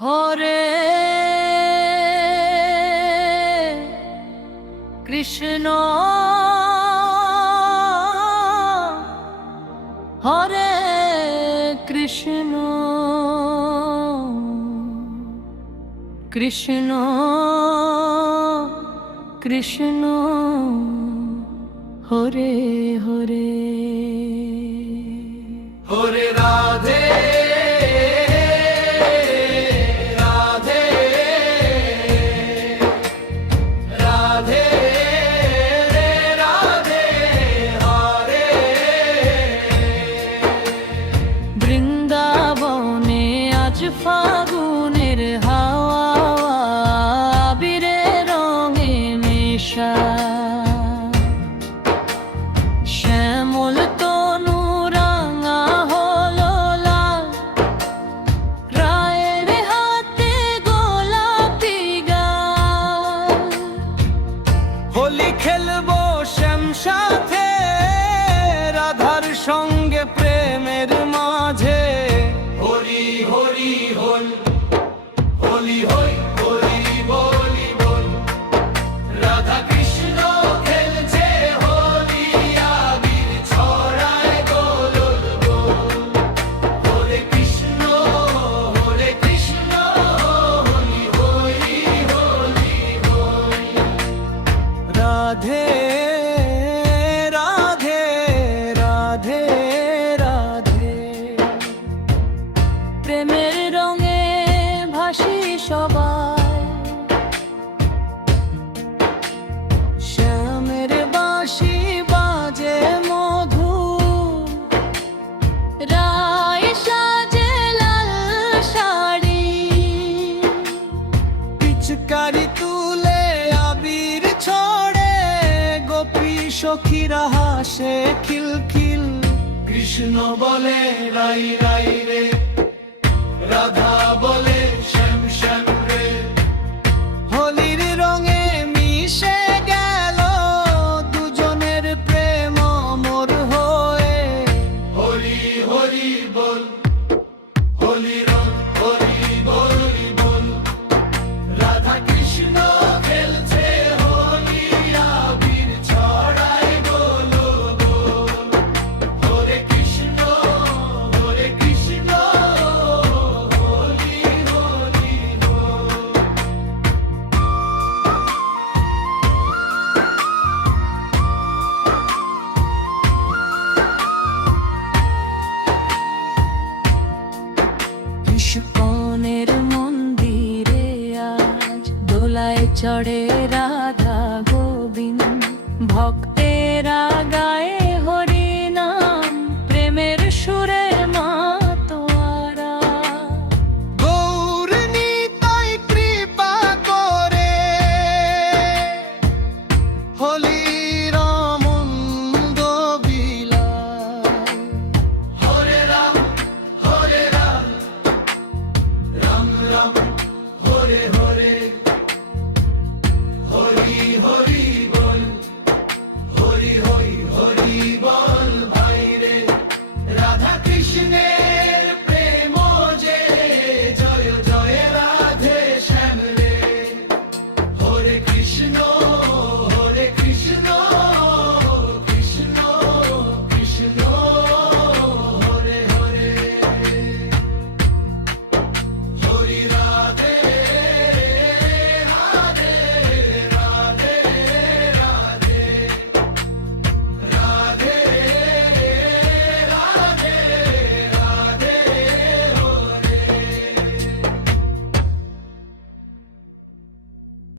হরে কৃষ্ণ হরে কৃষ্ণ কৃষ্ণ কৃষ্ণ হরে হরে হরে রাধে রাধে রাধে রে রাধে হরে বৃন্দাবনে আজ ফাগুনের হাওয়া আবিরে রঙে মেশা শ্যামল তনু রাঙা হলো লাল রায়ের হাতে গোলাপি গাল হোলি খেলবো শ্যাম সাথে রাধার সঙ্গে প্রেমের মাঝে হরি হরি হল হোলি হই হরি বলি বল রাধা কৃষ্ণ খেলছে হোলি আবির ছড়ায় গোলল গোল হরে কৃষ্ণ হোলি হরি হোলি হই রাধে রাধে রাধে রাধে প্রেমের রঙে ভাসি সবাই শ্যামের বাঁশি বাজে মধু রায় সাজে লাল শাড়ি পিচকারি তুলে আবির ছড়ে গোপী সখীরা হাসে খিলখিল কৃষ্ণ বলে রাই রাই রে রাধা বলে শ্যাম শ্যাম রে হোলির রঙে মিশে গেল দুজনের প্রেম অমর হয়ে হরি হরি বল হোলি রং হরি বলি বল রাধা কৃষ্ণ খেলছে হোলি আবির ছড়ায় গোল গোল হরে কৃষ্ণ হোলি হোলি হোল ইস্কনের মন্দিরে আজ দোলায় চড়ে রাধা গোবিন্দ ভক্তেরা গায়ে হরি নাম প্রেমের সুরে মাতোয়ারা গৌর নিতাই কৃপা করে হোলির আনন্দ বিলায় হরে রাম রাম রাম হরে হরে